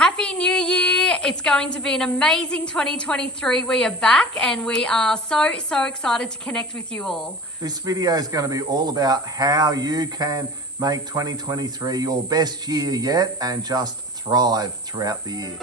Happy New Year! It's going to be an amazing 2023. We are back and we are so excited to connect with you all. This video is going to be all about how you can make 2023 your best year yet and just thrive throughout the year.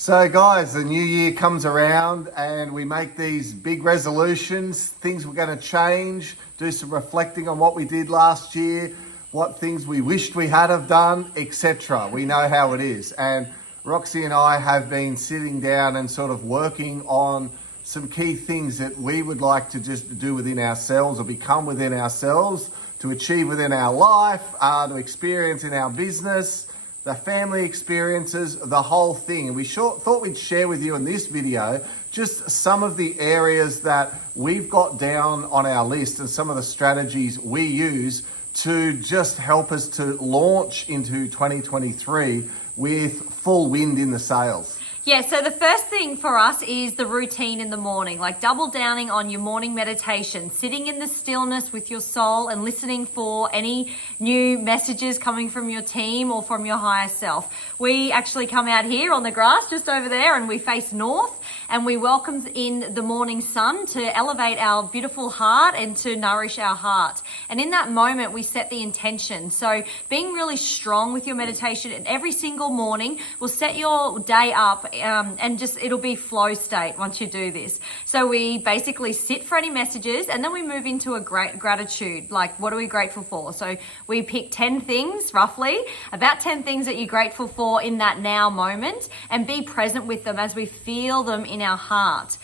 So guys, the new year comes around and we make these big resolutions, things we're going to change, do some reflecting on what we did last year, what things we wished we had have done, etc. We know how it is. And Roxy and I have been sitting down and sort of working on some key things that we would like to just do within ourselves or become within ourselves, to achieve within our life, to experience in our business, the family experiences, the whole thing. And we thought we'd share with you in this video just some of the areas that we've got down on our list and some of the strategies we use to just help us to launch into 2023 with full wind in the sails. Yeah, so the first thing for us is the routine in the morning, like double downing on your morning meditation, sitting in the stillness with your soul and listening for any new messages coming from your team or from your higher self. We actually come out here on the grass just over there and we face north and we welcome in the morning sun to elevate our beautiful heart and to nourish our heart. And in that moment, we set the intention. So being really strong with your meditation and every single morning will set your day up and just it'll be flow state once you do this. So we basically sit for any messages and then we move into a great gratitude. Like, what are we grateful for? So we pick 10 things, roughly, about 10 things that you're grateful for in that now moment, and be present with them as we feel them in our heart.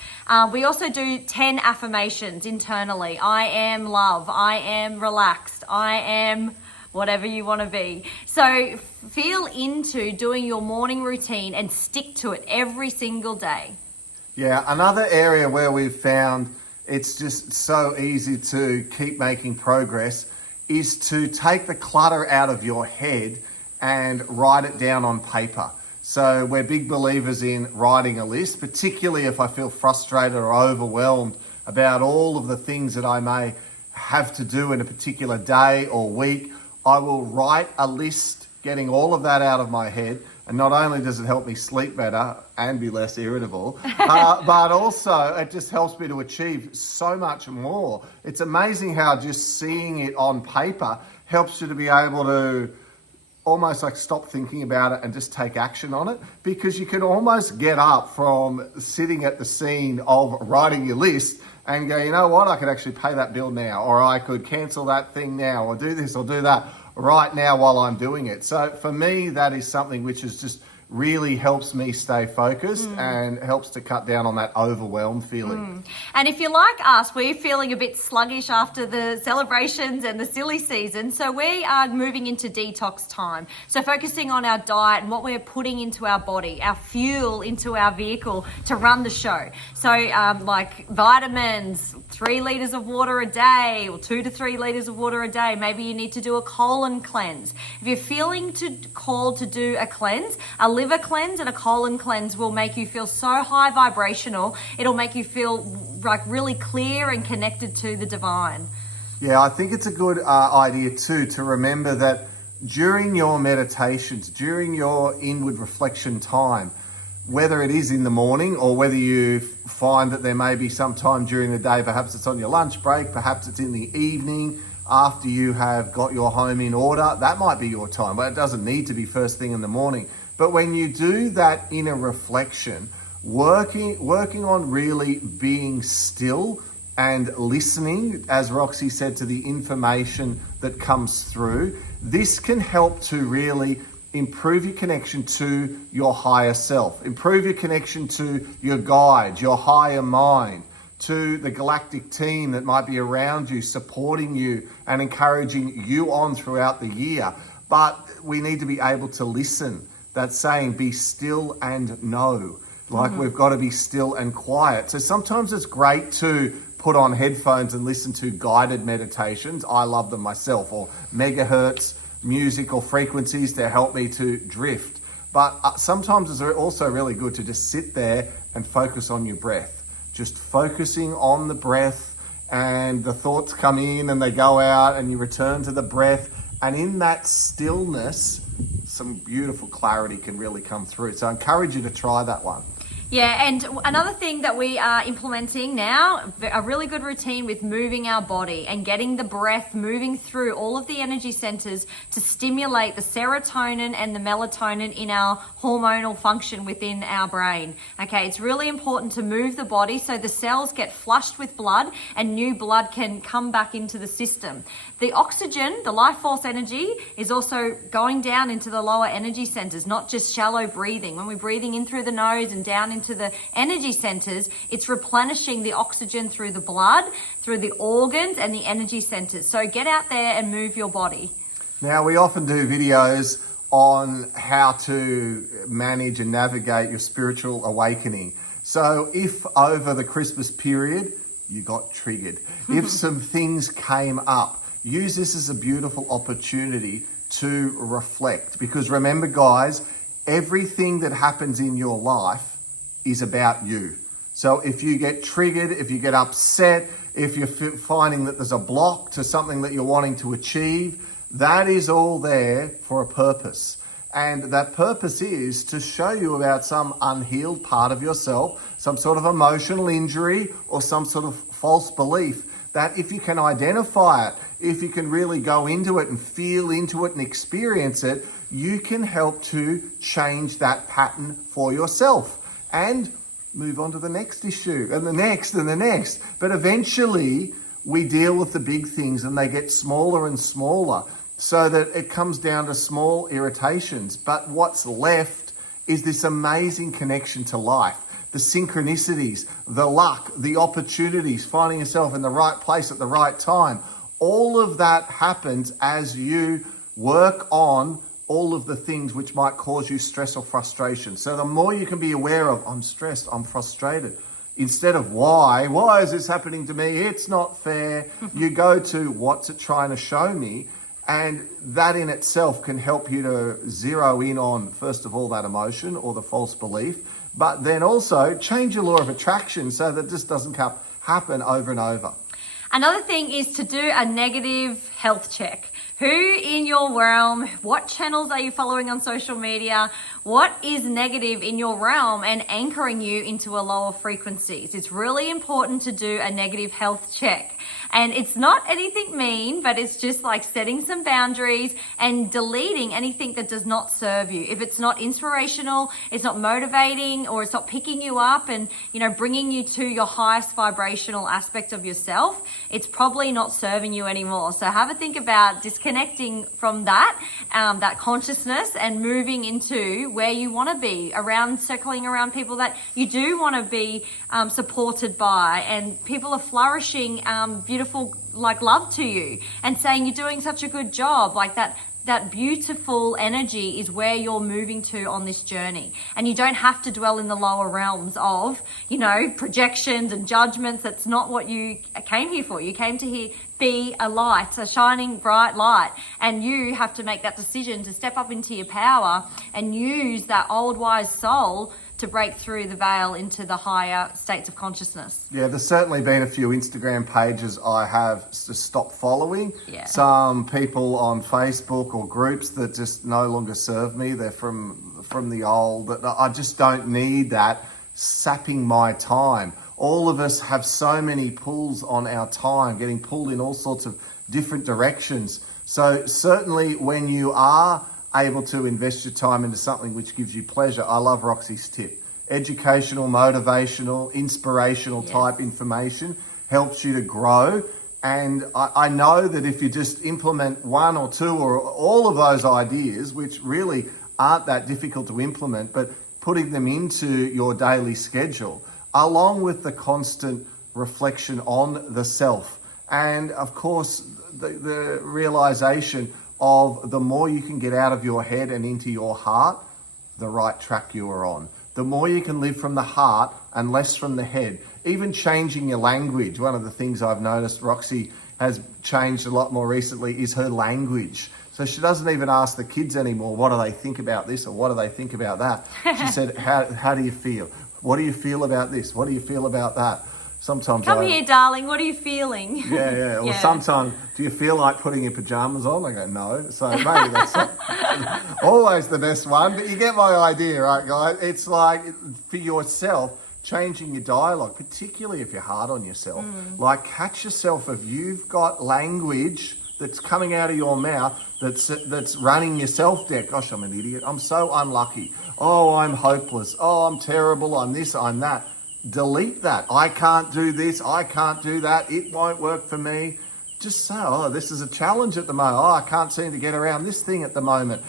We also do 10 affirmations internally. I am love. I am relaxed. I am whatever you want to be. So feel into doing your morning routine and stick to it every single day. Yeah, another area where we've found it's just so easy to keep making progress is to take the clutter out of your head and write it down on paper. So we're big believers in writing a list, particularly if I feel frustrated or overwhelmed about all of the things that I may have to do in a particular day or week. I will write a list, getting all of that out of my head. And not only does it help me sleep better and be less irritable, but also it just helps me to achieve so much more. It's amazing how just seeing it on paper helps you to be able to almost like stop thinking about it and just take action on it, because you can almost get up from sitting at the scene of writing your list and go, you know what, I could actually pay that bill now, or I could cancel that thing now, or do this or do that right now while I'm doing it. So for me, that is something which is just really helps me stay focused and helps to cut down on that overwhelmed feeling. And if you're like us, we're feeling a bit sluggish after the celebrations and the silly season, so we are moving into detox time. So focusing on our diet and what we're putting into our body, our fuel into our vehicle to run the show. So like vitamins, 3 liters of water a day, or 2 to 3 liters of water a day. Maybe you need to do a colon cleanse. If you're feeling called to do a cleanse, a liver cleanse and a colon cleanse will make you feel so high vibrational. It'll make you feel like really clear and connected to the divine. Yeah, I think it's a good idea too to remember that during your meditations, during your inward reflection time, whether it is in the morning or whether you find that there may be some time during the day, perhaps it's on your lunch break, perhaps it's in the evening after you have got your home in order, that might be your time, but it doesn't need to be first thing in the morning. But when you do that inner reflection, working on really being still and listening, as Roxy said, to the information that comes through, this can help to really improve your connection to your higher self, improve your connection to your guide, your higher mind, to the galactic team that might be around you, supporting you and encouraging you on throughout the year. But we need to be able to listen. That saying, be still and know. Like we've got to be still and quiet. So sometimes it's great to put on headphones and listen to guided meditations. I love them myself, or megahertz music or frequencies to help me to drift. But sometimes it's also really good to just sit there and focus on your breath. Just focusing on the breath, and the thoughts come in and they go out, and you return to the breath. And in that stillness, some beautiful clarity can really come through. So I encourage you to try that one. Yeah, and another thing that we are implementing now, a really good routine with moving our body and getting the breath moving through all of the energy centers to stimulate the serotonin and the melatonin in our hormonal function within our brain. Okay, it's really important to move the body so the cells get flushed with blood and new blood can come back into the system. The oxygen, the life force energy, is also going down into the lower energy centers, not just shallow breathing. When we're breathing in through the nose and down into the energy centers, it's replenishing the oxygen through the blood, through the organs and the energy centers. So get out there and move your body. Now, we often do videos on how to manage and navigate your spiritual awakening. So if over the Christmas period you got triggered, if some things came up, use this as a beautiful opportunity to reflect. Because remember, guys, everything that happens in your life is about you. So if you get triggered, if you get upset, if you're finding that there's a block to something that you're wanting to achieve, that is all there for a purpose. And that purpose is to show you about some unhealed part of yourself, some sort of emotional injury or some sort of false belief, that if you can identify it, if you can really go into it and feel into it and experience it, you can help to change that pattern for yourself and move on to the next issue and the next and the next. But eventually we deal with the big things and they get smaller and smaller so that it comes down to small irritations. But what's left is this amazing connection to life. The synchronicities, the luck, the opportunities, finding yourself in the right place at the right time. All of that happens as you work on all of the things which might cause you stress or frustration. So the more you can be aware of, I'm stressed, I'm frustrated, instead of why is this happening to me? It's not fair. You go to what's it trying to show me? And that in itself can help you to zero in on, first of all, that emotion or the false belief, but then also change your law of attraction so that this doesn't happen over and over. Another thing is to do a negative health check. Who in your realm, what channels are you following on social media? What is negative in your realm and anchoring you into a lower frequencies? It's really important to do a negative health check. And it's not anything mean, but it's just like setting some boundaries and deleting anything that does not serve you. If it's not inspirational, it's not motivating, or it's not picking you up and, bringing you to your highest vibrational aspect of yourself, it's probably not serving you anymore. So have a think about disconnecting from that consciousness and moving into where you want to be, circling around people that you do want to be supported by, and people are flourishing beautiful love to you and saying you're doing such a good job. Like that beautiful energy is where you're moving to on this journey. And you don't have to dwell in the lower realms of, projections and judgments. That's not what you came here for. You came to here be a light, a shining bright light. And you have to make that decision to step up into your power and use that old wise soul to break through the veil into the higher states of consciousness. Yeah, there's certainly been a few Instagram pages I have stopped following. Yeah. Some people on Facebook or groups that just no longer serve me. They're from the old. I just don't need that sapping my time. All of us have so many pulls on our time, getting pulled in all sorts of different directions. So certainly when you are able to invest your time into something which gives you pleasure. I love Roxy's tip. Educational, motivational, inspirational type information helps you to grow. And I know that if you just implement one or two or all of those ideas, which really aren't that difficult to implement, but putting them into your daily schedule, along with the constant reflection on the self. And of course, the realization of the more you can get out of your head and into your heart, the right track you are on. The more you can live from the heart and less from the head. Even changing your language. One of the things I've noticed Roxy has changed a lot more recently is her language. So she doesn't even ask the kids anymore, what do they think about this or what do they think about that? She said, how do you feel? What do you feel about this? What do you feel about that? Sometimes Come here, darling. What are you feeling? Yeah. Or sometimes, do you feel like putting your pajamas on? I go, no. So maybe that's not always the best one, but you get my idea, right, guys? It's like for yourself, changing your dialogue, particularly if you're hard on yourself. Like catch yourself if you've got language that's coming out of your mouth that's running yourself down. Gosh, I'm an idiot. I'm so unlucky. Oh, I'm hopeless. Oh, I'm terrible. I'm this, I'm that. Delete that. I can't do this. I can't do that. It won't work for me. Just say, oh, this is a challenge at the moment. Oh, I can't seem to get around this thing at the moment.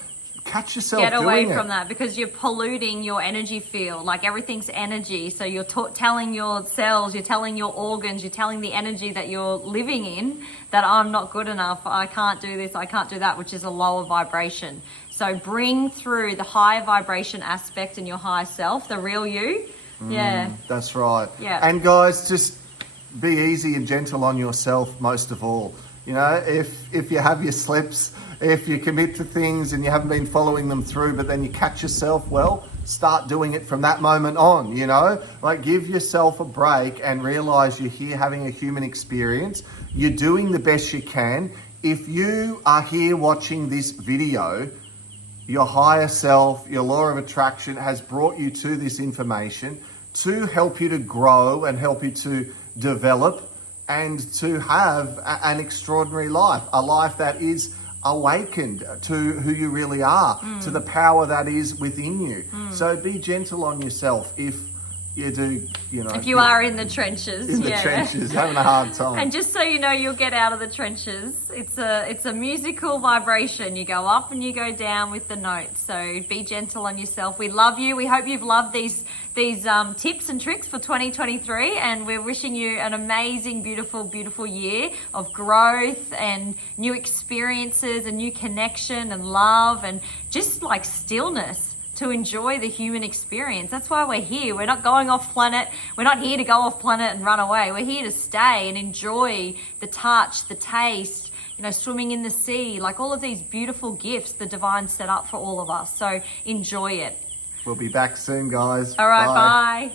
Catch yourself doing it. Get away from that because you're polluting your energy field. Like everything's energy. So you're telling your cells, you're telling your organs, you're telling the energy that you're living in that I'm not good enough. I can't do this. I can't do that, which is a lower vibration. So bring through the higher vibration aspect in your higher self, the real you. Yeah. That's right. Yeah. And guys, just be easy and gentle on yourself most of all. You know, if you have your slips, if you commit to things and you haven't been following them through, but then you catch yourself, well, start doing it from that moment on, you know? Like give yourself a break and realize you're here having a human experience. You're doing the best you can. If you are here watching this video, your higher self, your law of attraction has brought you to this information to help you to grow and help you to develop and to have an extraordinary life, a life that is awakened to who you really are, to the power that is within you. So be gentle on yourself if you do, you know. If you are in the trenches. In the trenches, having a hard time. And just so you know, you'll get out of the trenches. It's a musical vibration. You go up and you go down with the notes. So be gentle on yourself. We love you. We hope you've loved these tips and tricks for 2023. And we're wishing you an amazing, beautiful, beautiful year of growth and new experiences and new connection and love and just like stillness to enjoy the human experience. That's why we're here. We're not going off planet. We're not here to go off planet and run away. We're here to stay and enjoy the touch, the taste, you know, swimming in the sea, like all of these beautiful gifts the divine set up for all of us. So enjoy it. We'll be back soon, guys. All right, bye.